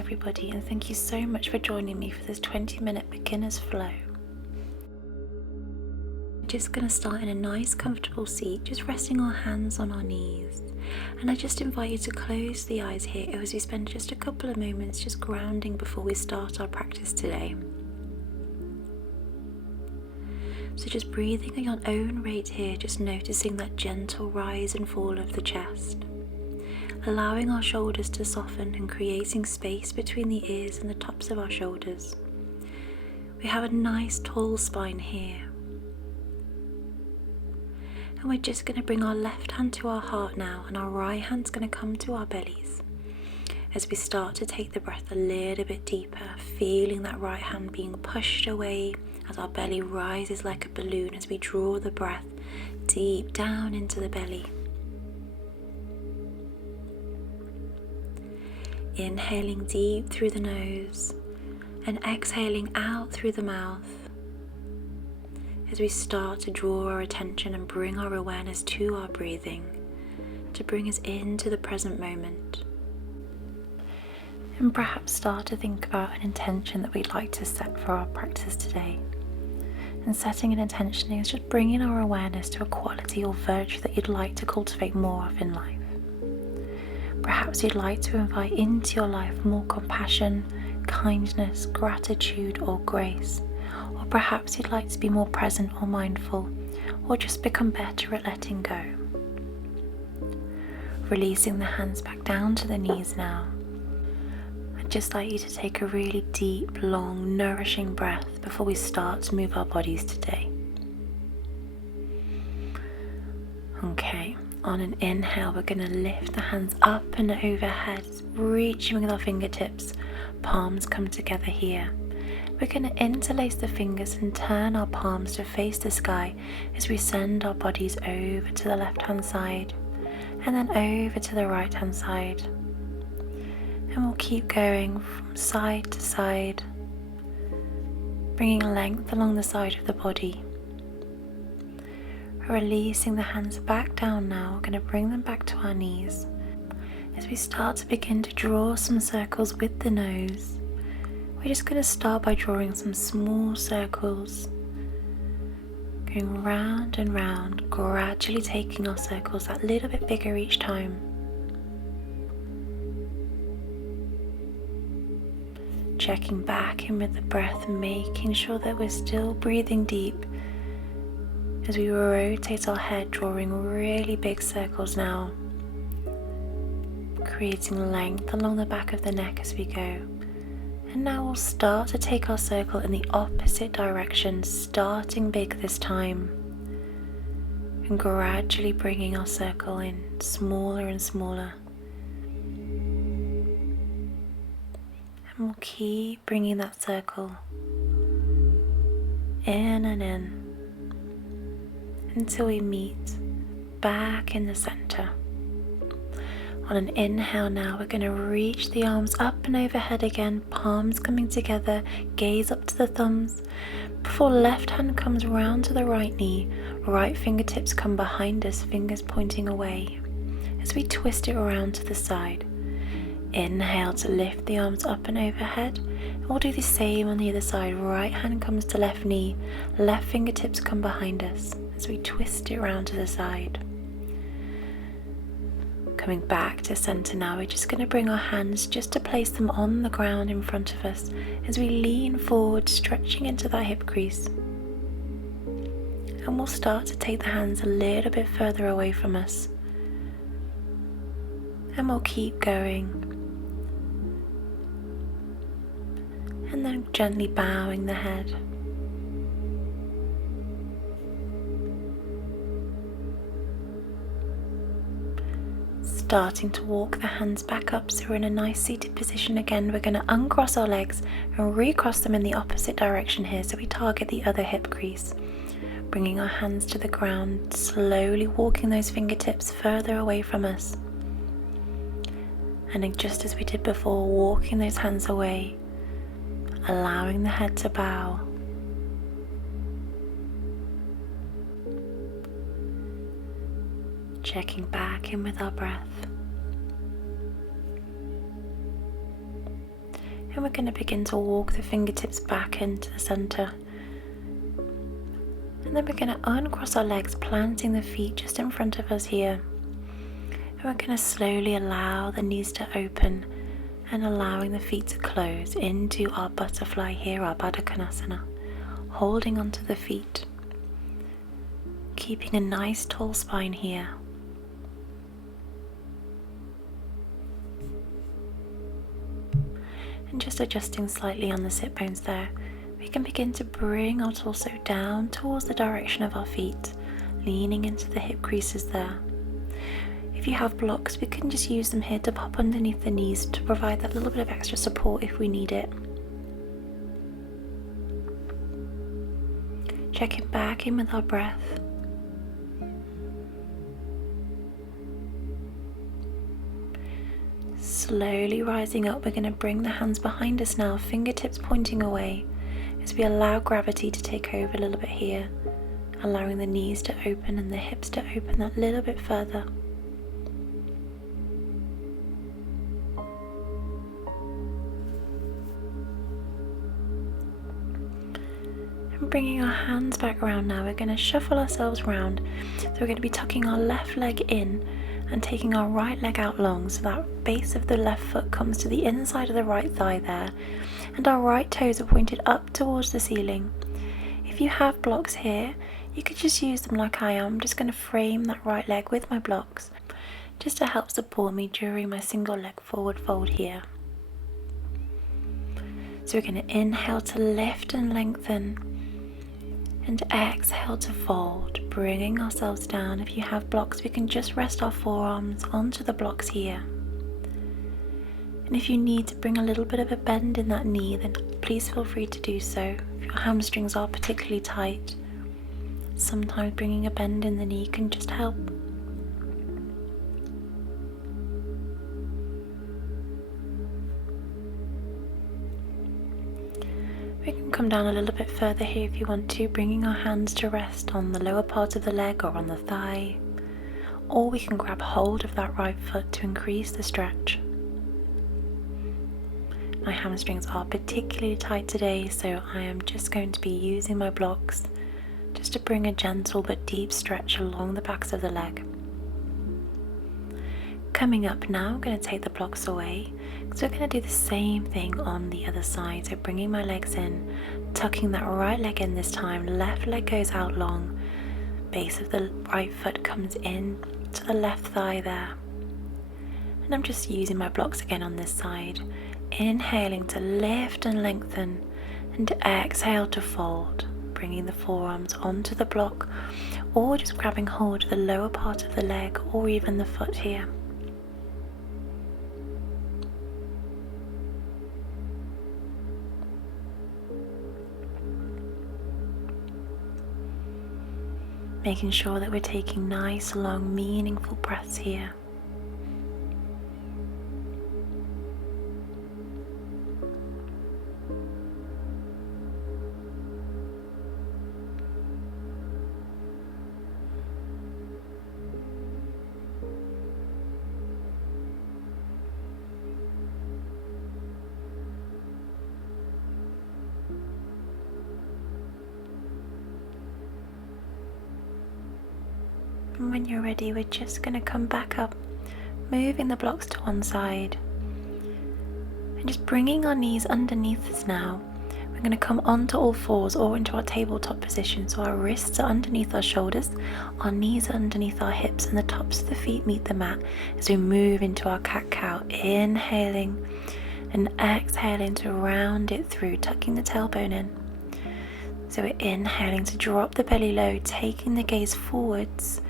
everybody, and thank you so much for joining me for this 20-minute beginner's flow. We're just going to start in a nice comfortable seat, just resting our hands on our knees. And I just invite you to close the eyes here as we spend just a couple of moments just grounding before we start our practice today. So just breathing at your own rate here, just noticing that gentle rise and fall of the chest. Allowing our shoulders to soften and creating space between the ears and the tops of our shoulders. We have a nice tall spine here. And we're just going to bring our left hand to our heart now, and our right hand's going to come to our bellies. As we start to take the breath a little bit deeper, feeling that right hand being pushed away as our belly rises like a balloon as we draw the breath deep down into the belly. Inhaling deep through the nose and exhaling out through the mouth as we start to draw our attention and bring our awareness to our breathing to bring us into the present moment. And perhaps start to think about an intention that we'd like to set for our practice today. And setting an intention is just bringing our awareness to a quality or virtue that you'd like to cultivate more of in life. Perhaps you'd like to invite into your life more compassion, kindness, gratitude, or grace. Or perhaps you'd like to be more present or mindful, or just become better at letting go. Releasing the hands back down to the knees now. I'd just like you to take a really deep, long, nourishing breath before we start to move our bodies today. Okay, on an inhale, we're going to lift the hands up and overhead, reaching with our fingertips. Palms come together here. We're going to interlace the fingers and turn our palms to face the sky as we send our bodies over to the left hand side and then over to the right hand side. And we'll keep going from side to side, bringing length along the side of the body. Releasing the hands back down now, we're going to bring them back to our knees as we start to begin to draw some circles with the nose. We're just going to start by drawing some small circles, going round and round, gradually taking our circles that little bit bigger each time. Checking back in with the breath, making sure that we're still breathing deep as we rotate our head, drawing really big circles now, creating length along the back of the neck as we go. And now we'll start to take our circle in the opposite direction, starting big this time, and gradually bringing our circle in smaller and smaller. And we'll keep bringing that circle in and in until we meet back in the center. On an inhale now, we're going to reach the arms up and overhead again, palms coming together, gaze up to the thumbs. Before left hand comes round to the right knee, right fingertips come behind us, fingers pointing away. As we twist it around to the side. Inhale to lift the arms up and overhead. And we'll do the same on the other side. Right hand comes to left knee, left fingertips come behind us as we twist it around to the side. Coming back to center now, we're just going to bring our hands just to place them on the ground in front of us as we lean forward, stretching into that hip crease. And we'll start to take the hands a little bit further away from us. And we'll keep going. And then gently bowing the head. Starting to walk the hands back up so we're in a nice seated position again. We're going to uncross our legs and recross them in the opposite direction here so we target the other hip crease. Bringing our hands to the ground, slowly walking those fingertips further away from us. And then just as we did before, walking those hands away, allowing the head to bow. Checking back in with our breath. And we're going to begin to walk the fingertips back into the center. And then we're going to uncross our legs, planting the feet just in front of us here. And we're going to slowly allow the knees to open and allowing the feet to close into our butterfly here, our Baddha Konasana. Holding onto the feet, keeping a nice tall spine here. And just adjusting slightly on the sit bones there, we can begin to bring our torso down towards the direction of our feet, leaning into the hip creases there. If you have blocks, we can just use them here to pop underneath the knees to provide that little bit of extra support if we need it. Checking back in with our breath. Slowly rising up, we're going to bring the hands behind us now, fingertips pointing away as we allow gravity to take over a little bit here, allowing the knees to open and the hips to open that little bit further. Bringing our hands back around now, we're going to shuffle ourselves round. So we're going to be tucking our left leg in and taking our right leg out long, so that base of the left foot comes to the inside of the right thigh there, and our right toes are pointed up towards the ceiling. If you have blocks here, you could just use them like I am. I'm just going to frame that right leg with my blocks just to help support me during my single leg forward fold here. So we're going to inhale to lift and lengthen, and exhale to fold, bringing ourselves down. If you have blocks, we can just rest our forearms onto the blocks here. And if you need to bring a little bit of a bend in that knee, then please feel free to do so. If your hamstrings are particularly tight, sometimes bringing a bend in the knee can just help. We can come down a little bit further here if you want to, bringing our hands to rest on the lower part of the leg or on the thigh, or we can grab hold of that right foot to increase the stretch. My hamstrings are particularly tight today, so I am just going to be using my blocks just to bring a gentle but deep stretch along the backs of the leg. Coming up now, I'm going to take the blocks away, because we're going to do the same thing on the other side. So bringing my legs in, tucking that right leg in this time, left leg goes out long, base of the right foot comes in to the left thigh there. And I'm just using my blocks again on this side, inhaling to lift and lengthen, and exhale to fold, bringing the forearms onto the block, or just grabbing hold of the lower part of the leg or even the foot here. Making sure that we're taking nice, long, meaningful breaths here. And when you're ready, we're just going to come back up, moving the blocks to one side and just bringing our knees underneath us now. We're going to come onto all fours or into our tabletop position, so our wrists are underneath our shoulders, our knees are underneath our hips, and the tops of the feet meet the mat as we move into our cat-cow, inhaling and exhaling to round it through, tucking the tailbone in. So we're inhaling to drop the belly low, taking the gaze forwards,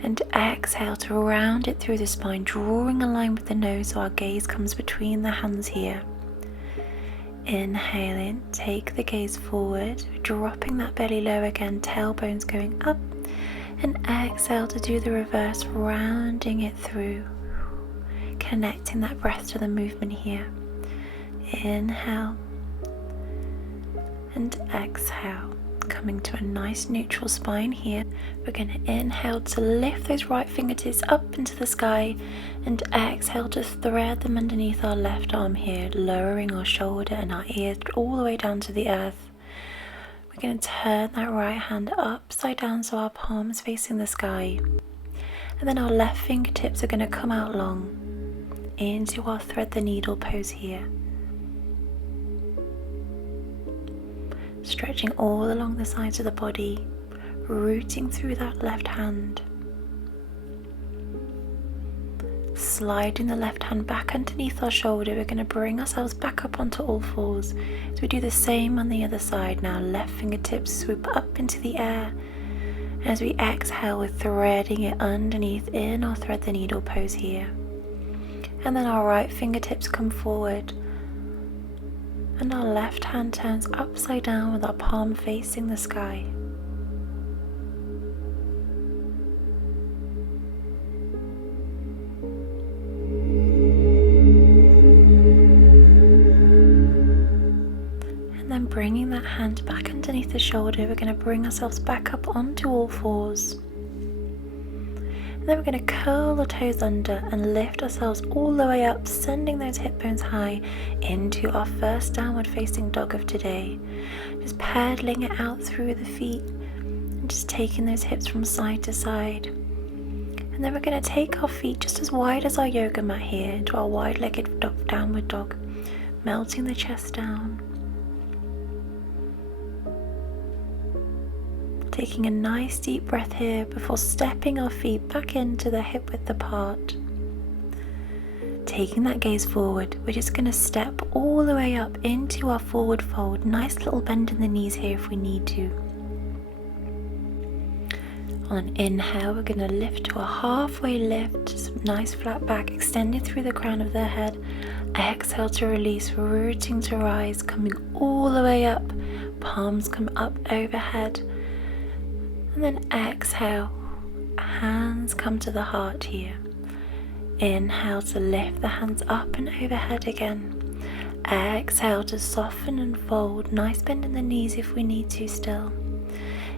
and exhale to round it through the spine, drawing a line with the nose so our gaze comes between the hands here. Inhaling, take the gaze forward, dropping that belly low again, tailbones going up, and exhale to do the reverse, rounding it through, connecting that breath to the movement here. Inhale and exhale. coming to a nice neutral spine here. We're going to inhale to lift those right fingertips up into the sky and exhale to thread them underneath our left arm here, lowering our shoulder and our ear all the way down to the earth. We're going to turn that right hand upside down so our palms facing the sky. And then our left fingertips are going to come out long into our thread the needle pose here. Stretching all along the sides of the body, rooting through that left hand. Sliding the left hand back underneath our shoulder, we're going to bring ourselves back up onto all fours. So we do the same on the other side now. Left fingertips swoop up into the air. And as we exhale, we're threading it underneath in our thread the needle pose here. And then our right fingertips come forward. And our left hand turns upside down with our palm facing the sky. And then bringing that hand back underneath the shoulder, we're going to bring ourselves back up onto all fours. Then we're going to curl the toes under and lift ourselves all the way up, sending those hip bones high into our first downward facing dog of today. Just pedaling it out through the feet and just taking those hips from side to side. And then we're going to take our feet just as wide as our yoga mat here into our wide-legged downward dog, melting the chest down. Taking a nice deep breath here before stepping our feet back into the hip width apart. Taking that gaze forward, we're just going to step all the way up into our forward fold. Nice little bend in the knees here if we need to. On an inhale, we're going to lift to a halfway lift, some nice flat back extended through the crown of the head. Exhale to release, rooting to rise, coming all the way up. Palms come up overhead. And then exhale, hands come to the heart here. Inhale to lift the hands up and overhead again. Exhale to soften and fold. Nice bend in the knees if we need to still.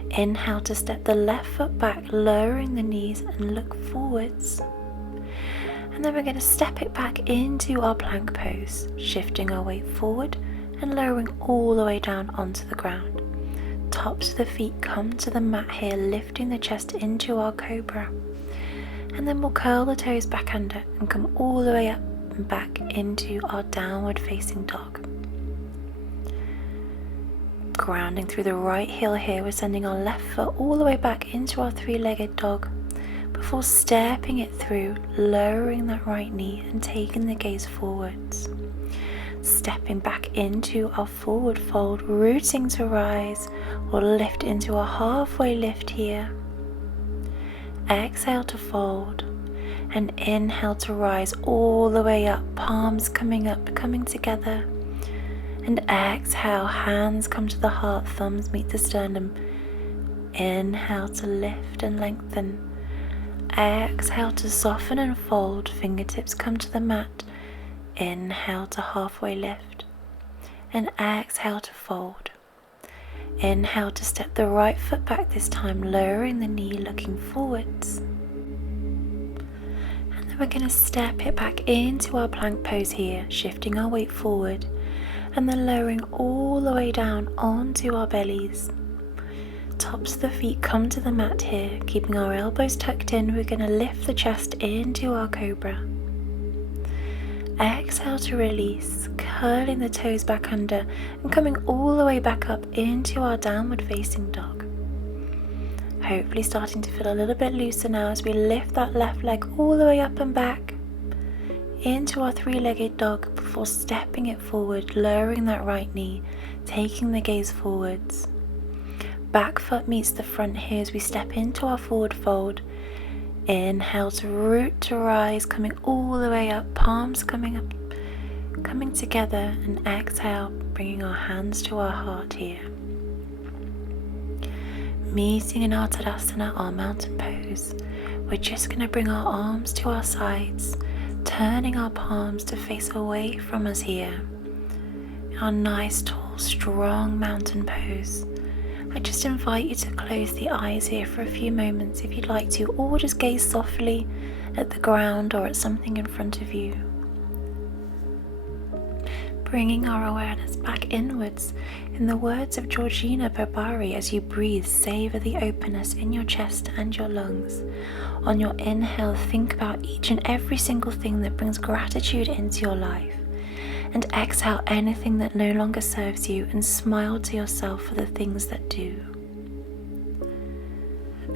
Inhale to step the left foot back, lowering the knees and look forwards. And then we're going to step it back into our plank pose, shifting our weight forward and lowering all the way down onto the ground. Tops of the feet come to the mat here, lifting the chest into our cobra. And then we'll curl the toes back under and come all the way up and back into our downward facing dog. Grounding through the right heel here, we're sending our left foot all the way back into our three-legged dog before stepping it through, lowering that right knee and taking the gaze forwards. Stepping back into our forward fold, rooting to rise. We'll lift into a halfway lift here. Exhale to fold and inhale to rise all the way up, palms coming up, coming together. And exhale, hands come to the heart, thumbs meet the sternum. Inhale to lift and lengthen. Exhale to soften and fold, fingertips come to the mat. Inhale to halfway lift and exhale to fold. Inhale to step the right foot back this time, lowering the knee, looking forwards. And then we're going to step it back into our plank pose here, shifting our weight forward and then lowering all the way down onto our bellies. Tops of the feet come to the mat here, keeping our elbows tucked in. We're going to lift the chest into our cobra. Exhale to release, curling the toes back under and coming all the way back up into our downward facing dog. Hopefully starting to feel a little bit looser now as we lift that left leg all the way up and back into our three-legged dog before stepping it forward, lowering that right knee, taking the gaze forwards. Back foot meets the front here as we step into our forward fold. Inhale to root to rise, coming all the way up, palms coming up, coming together, and exhale, bringing our hands to our heart here. Meeting in our Tadasana, our mountain pose, we're just going to bring our arms to our sides, turning our palms to face away from us here. Our nice, tall, strong mountain pose. I just invite you to close the eyes here for a few moments if you'd like to, or just gaze softly at the ground or at something in front of you. Bringing our awareness back inwards, in the words of Georgina Barbari, as you breathe, savor the openness in your chest and your lungs. On your inhale, think about each and every single thing that brings gratitude into your life. And exhale anything that no longer serves you, and smile to yourself for the things that do.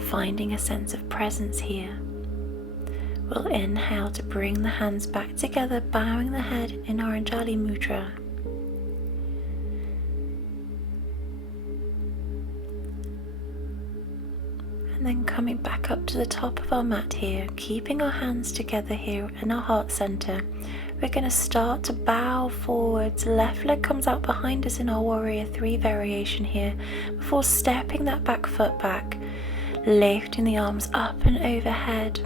Finding a sense of presence here. We'll inhale to bring the hands back together, bowing the head in our Anjali Mudra. And then coming back up to the top of our mat here, keeping our hands together here in our heart center, we're going to start to bow forwards. Left leg comes out behind us in our Warrior 3 variation here, before stepping that back foot back, lifting the arms up and overhead.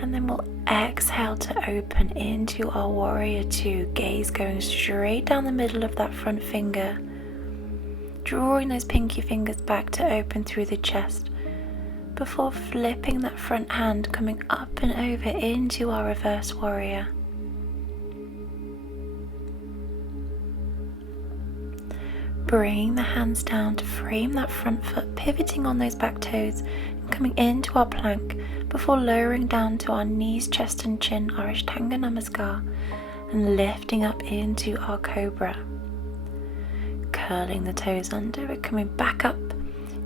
And then we'll exhale to open into our Warrior 2, gaze going straight down the middle of that front finger, drawing those pinky fingers back to open through the chest, before flipping that front hand, coming up and over into our reverse warrior. Bringing the hands down to frame that front foot, pivoting on those back toes, and coming into our plank, before lowering down to our knees, chest and chin, our Ashtanga Namaskar, and lifting up into our Cobra. Curling the toes under, we're coming back up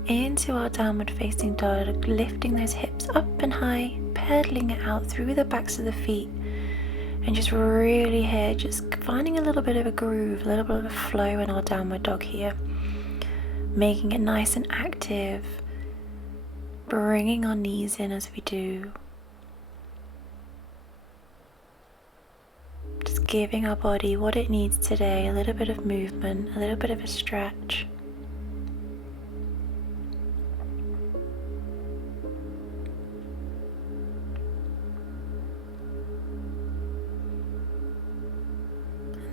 into our downward facing dog, lifting those hips up and high, pedaling it out through the backs of the feet, and just really here, just finding a little bit of a groove, a little bit of a flow in our downward dog here, making it nice and active, bringing our knees in as we do, just giving our body what it needs today, a little bit of movement, a little bit of a stretch.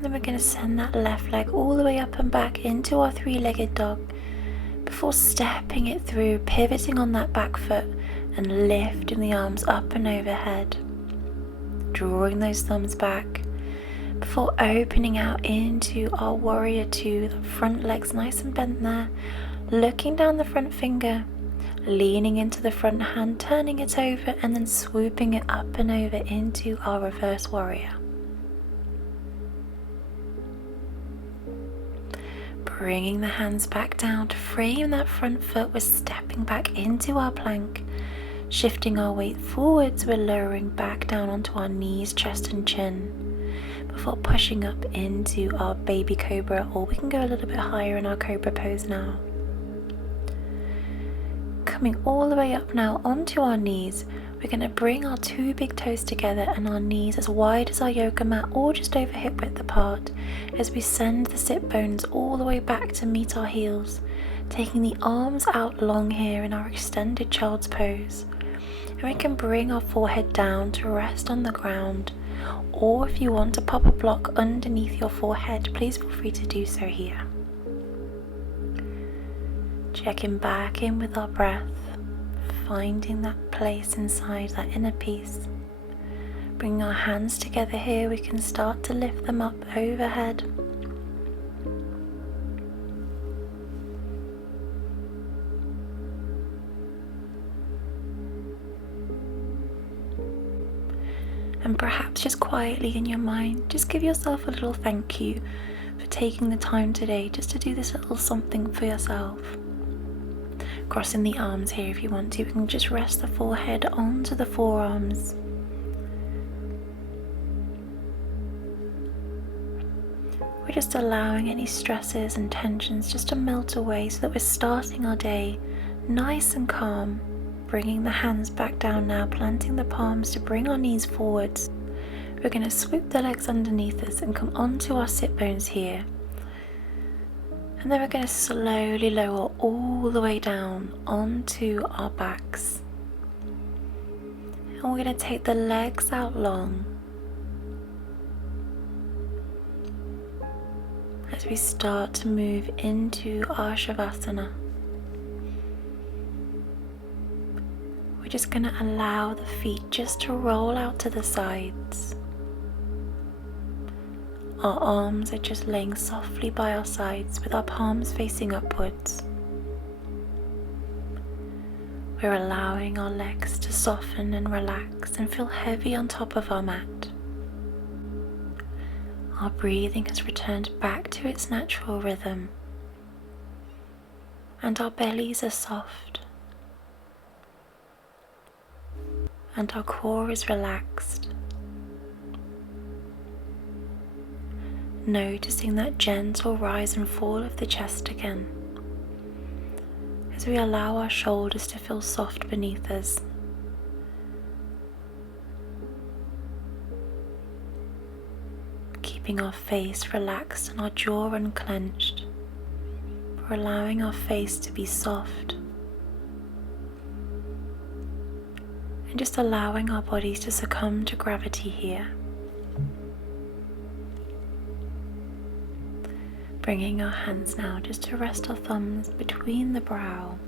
Then we're going to send that left leg all the way up and back into our 3-legged dog, before stepping it through, pivoting on that back foot and lifting the arms up and overhead, drawing those thumbs back, before opening out into our Warrior 2, the front leg's nice and bent there, looking down the front finger, leaning into the front hand, turning it over, and then swooping it up and over into our reverse warrior. Bringing the hands back down to frame that front foot, we're stepping back into our plank, shifting our weight forwards, we're lowering back down onto our knees, chest and chin, before pushing up into our baby cobra, or we can go a little bit higher in our cobra pose now. Coming all the way up now onto our knees, we're going to bring our 2 big toes together and our knees as wide as our yoga mat, or just over hip width apart, as we send the sit bones all the way back to meet our heels, taking the arms out long here in our extended child's pose. And we can bring our forehead down to rest on the ground, or if you want to pop a block underneath your forehead, please feel free to do so here. Checking back in with our breath, finding that place inside, that inner peace. Bring our hands together here, we can start to lift them up overhead. And perhaps just quietly in your mind, just give yourself a little thank you for taking the time today just to do this little something for yourself. Crossing the arms here if you want to, we can just rest the forehead onto the forearms. We're just allowing any stresses and tensions just to melt away, so that we're starting our day nice and calm. Bringing the hands back down now, planting the palms to bring our knees forwards. We're going to swoop the legs underneath us and come onto our sit bones here. And then we're going to slowly lower all the way down onto our backs. And we're going to take the legs out long, as as we start to move into our Savasana, we're just going to allow the feet just to roll out to the sides. Our arms are just laying softly by our sides with our palms facing upwards. We're allowing our legs to soften and relax and feel heavy on top of our mat. Our breathing has returned back to its natural rhythm, and our bellies are soft, and our core is relaxed. Noticing that gentle rise and fall of the chest again, as we allow our shoulders to feel soft beneath us. Keeping our face relaxed and our jaw unclenched. We're allowing our face to be soft. And just allowing our bodies to succumb to gravity here. Bringing our hands now just to rest our thumbs between the brow.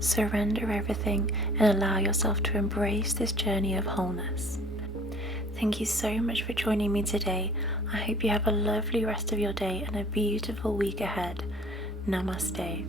Surrender everything and allow yourself to embrace this journey of wholeness. Thank you so much for joining me today. I hope you have a lovely rest of your day and a beautiful week ahead. Namaste.